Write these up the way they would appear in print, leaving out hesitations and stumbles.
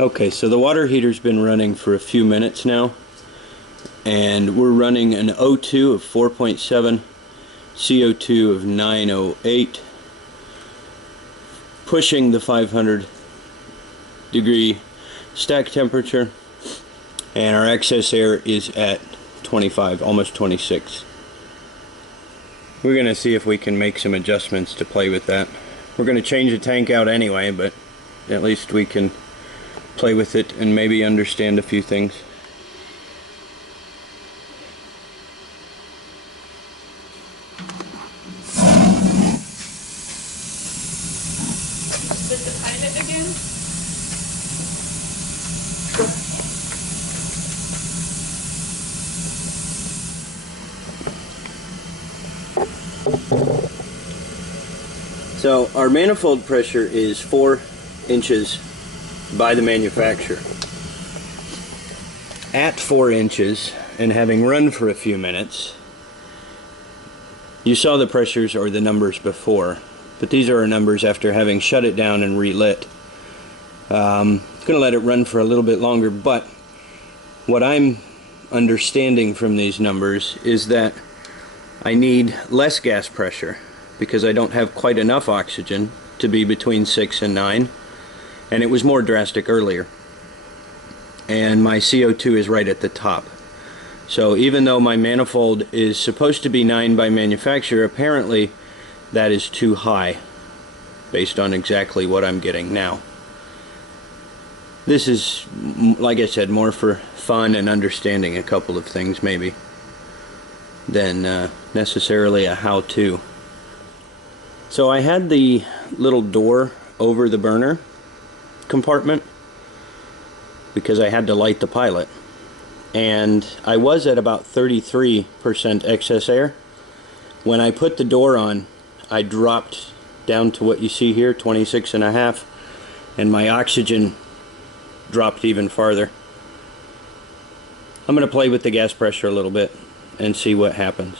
Okay, so the water heater's been running for a few minutes now, and we're running an O2 of 4.7, CO2 of 908, pushing the 500 degree stack temperature, and our excess air is at 25, almost 26. We're going to see if we can make some adjustments to play with that. We're going to change the tank out anyway, but at least we can play with it and maybe understand a few things. Did the pilot again? So our manifold pressure is 4 inches by the manufacturer. At 4 inches, and having run for a few minutes, you saw the pressures or the numbers before, but these are our numbers after having shut it down and relit. I'm going to let it run for a little bit longer, but what I'm understanding from these numbers is that I need less gas pressure because I don't have quite enough oxygen to be between 6 and 9, and it was more drastic earlier. And my CO2 is right at the top. So even though my manifold is supposed to be 9 by manufacturer, apparently that is too high based on exactly what I'm getting now. This is, like I said, more for fun and understanding a couple of things maybe than necessarily a how-to. So I had the little door over the burner compartment because I had to light the pilot, and I was at about 33% excess air. When I put the door on, I dropped down to what you see here, 26.5, and my oxygen dropped even farther. I'm going to play with the gas pressure a little bit and see what happens.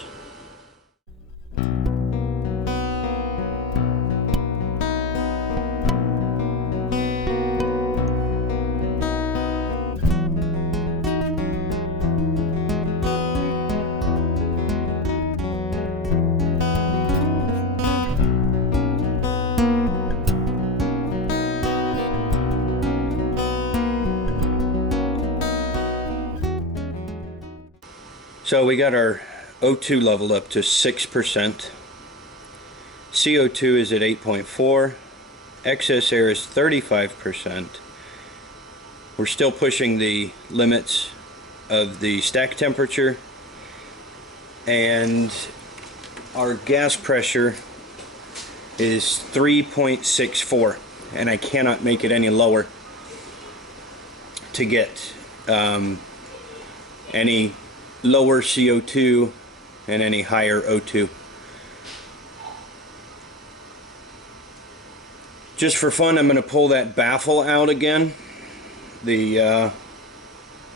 So we got our O2 level up to 6%. CO2 is at 8.4. Excess air is 35%. We're still pushing the limits of the stack temperature, and our gas pressure is 3.64, and I cannot make it any lower to get any lower CO2 and any higher O2. Just for fun, I'm going to pull that baffle out again, the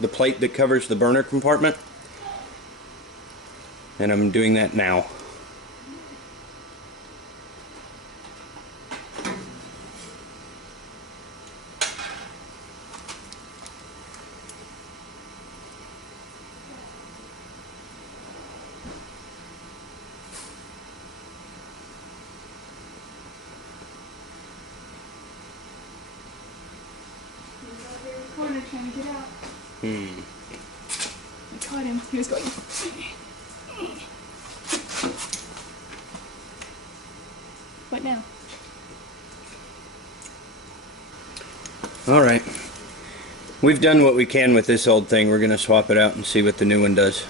plate that covers the burner compartment, and I'm doing that now. Corner trying to get out. I caught him. He was going. What now? Alright. We've done what we can with this old thing. We're going to swap it out and see what the new one does.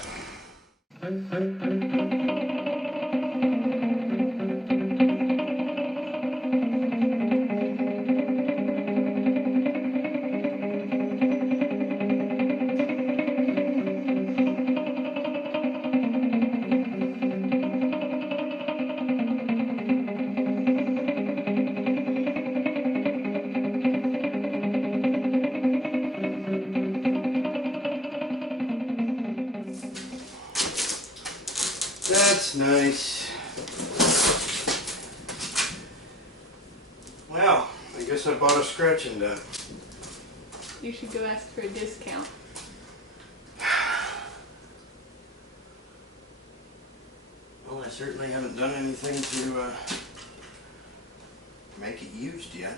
That's nice. Well, I guess I bought a scratching done. You should go ask for a discount. Well, I certainly haven't done anything to make it used yet.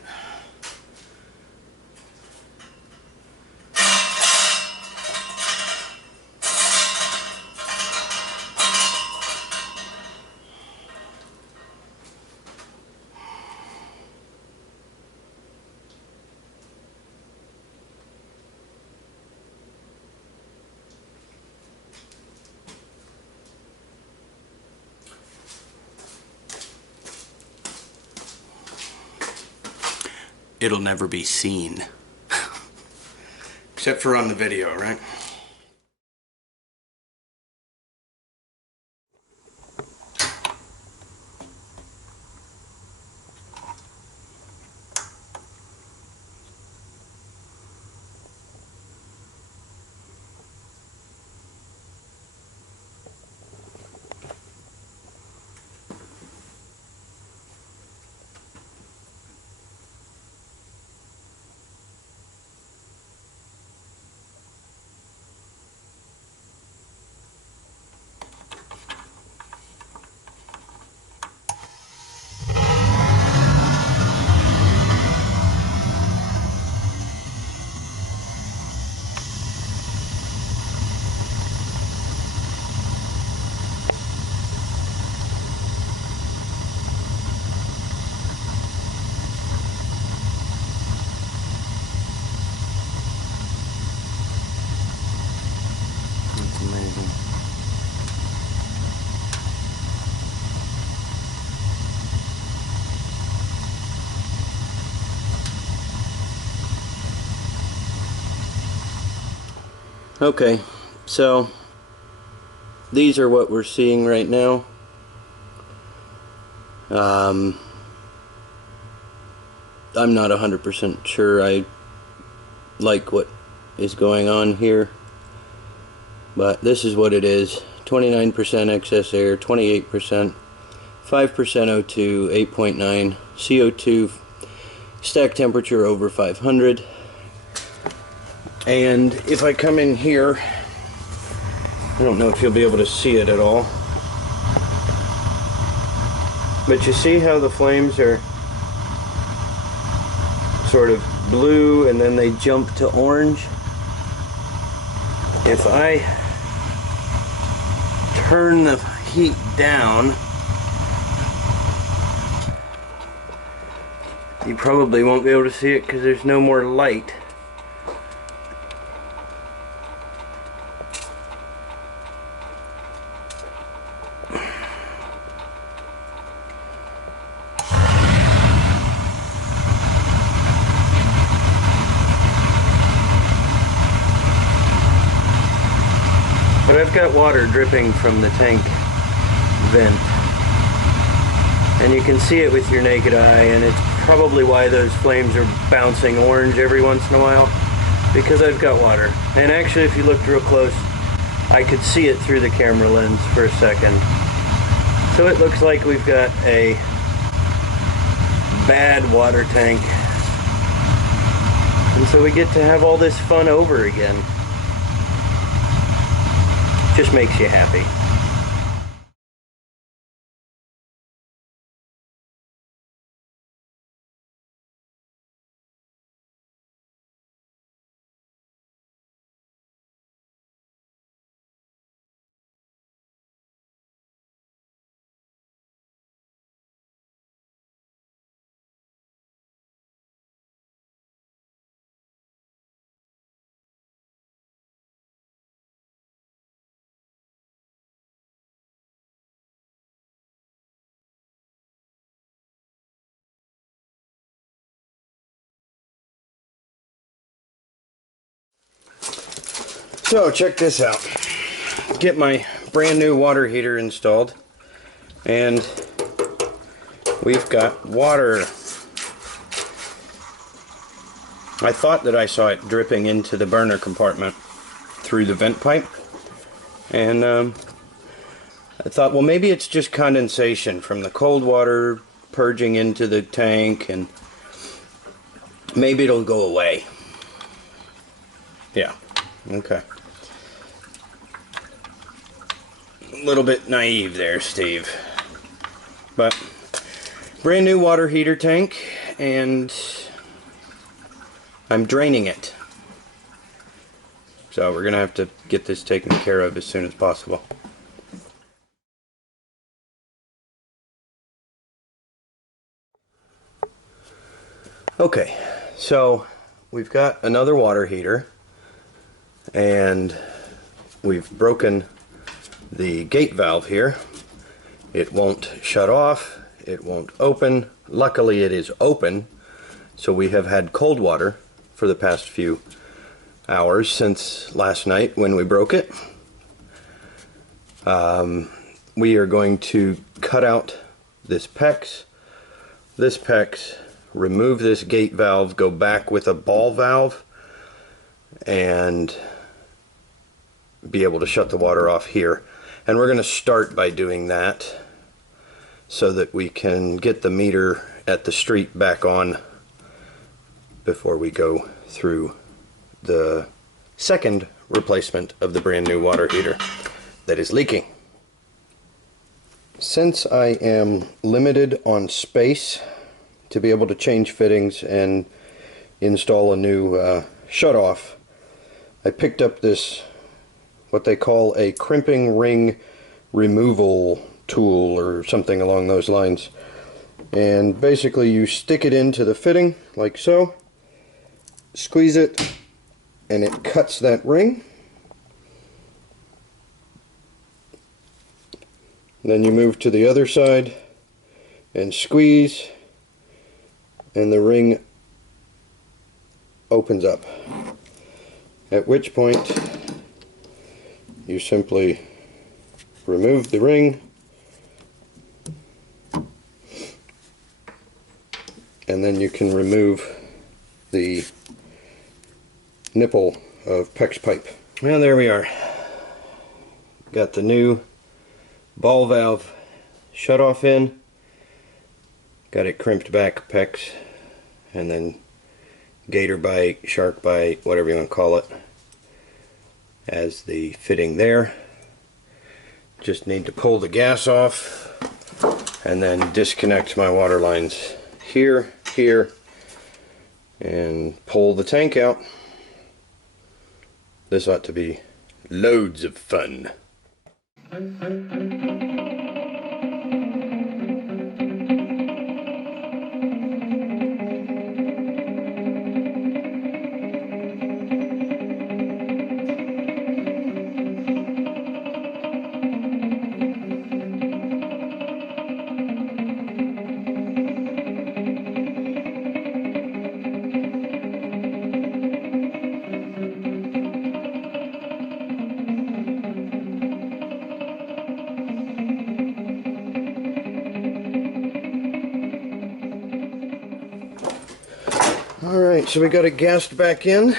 It'll never be seen. Except for on the video, right? That's amazing. Okay, so these are what we're seeing right now. I'm not 100% sure I like what is going on here, but this is what it is. 29% excess air, 28%, 5% O2, 8.9 CO2, stack temperature over 500. And if I come in here, I don't know if you'll be able to see it at all, but you see how the flames are sort of blue and then they jump to orange? If I turn the heat down, you probably won't be able to see it because there's no more light. But I've got water dripping from the tank vent, and you can see it with your naked eye, and it's probably why those flames are bouncing orange every once in a while, because I've got water. And actually, if you looked real close, I could see it through the camera lens for a second. So it looks like we've got a bad water tank, and so we get to have all this fun over again. Just makes you happy. So check this out. Get my brand new water heater installed, and we've got water. I thought that I saw it dripping into the burner compartment through the vent pipe, and I thought, well, maybe it's just condensation from the cold water purging into the tank, and maybe it'll go away. Yeah. Okay. A little bit naive there, Steve. But brand new water heater tank, and I'm draining it. So we're gonna have to get this taken care of as soon as possible. Okay, so we've got another water heater, and we've broken the gate valve here. It won't shut off, it won't open. Luckily it is open, so we have had cold water for the past few hours since last night when we broke it. We are going to cut out this PEX, remove this gate valve, go back with a ball valve, and be able to shut the water off here. And we're going to start by doing that so that we can get the meter at the street back on before we go through the second replacement of the brand new water heater that is leaking. Since I am limited on space to be able to change fittings and install a new shutoff, I picked up this, what they call a crimping ring removal tool or something along those lines. And basically you stick it into the fitting like so, squeeze it, and it cuts that ring. Then you move to the other side and squeeze, and the ring opens up. At which point you simply remove the ring and then you can remove the nipple of PEX pipe. Well, there we are. Got the new ball valve shut off in, got it crimped back PEX, and then gator bite, shark bite, whatever you want to call it, as the fitting there. Just need to pull the gas off and then disconnect my water lines here, and pull the tank out. This ought to be loads of fun. Alright, so we got it gassed back in.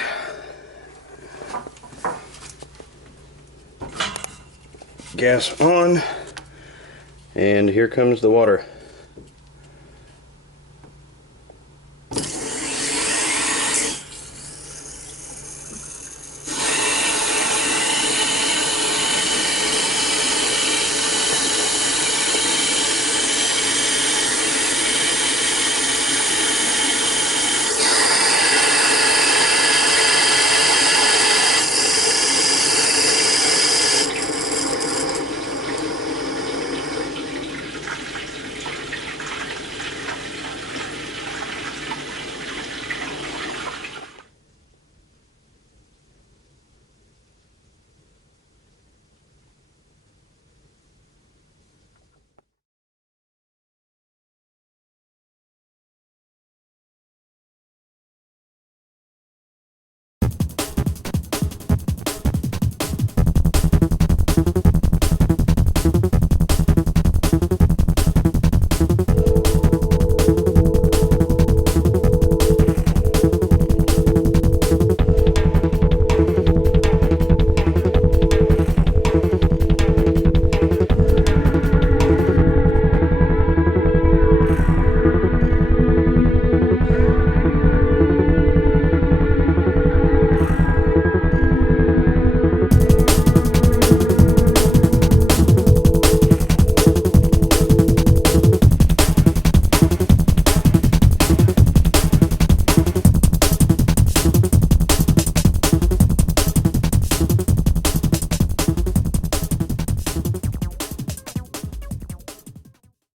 Gas on. And here comes the water.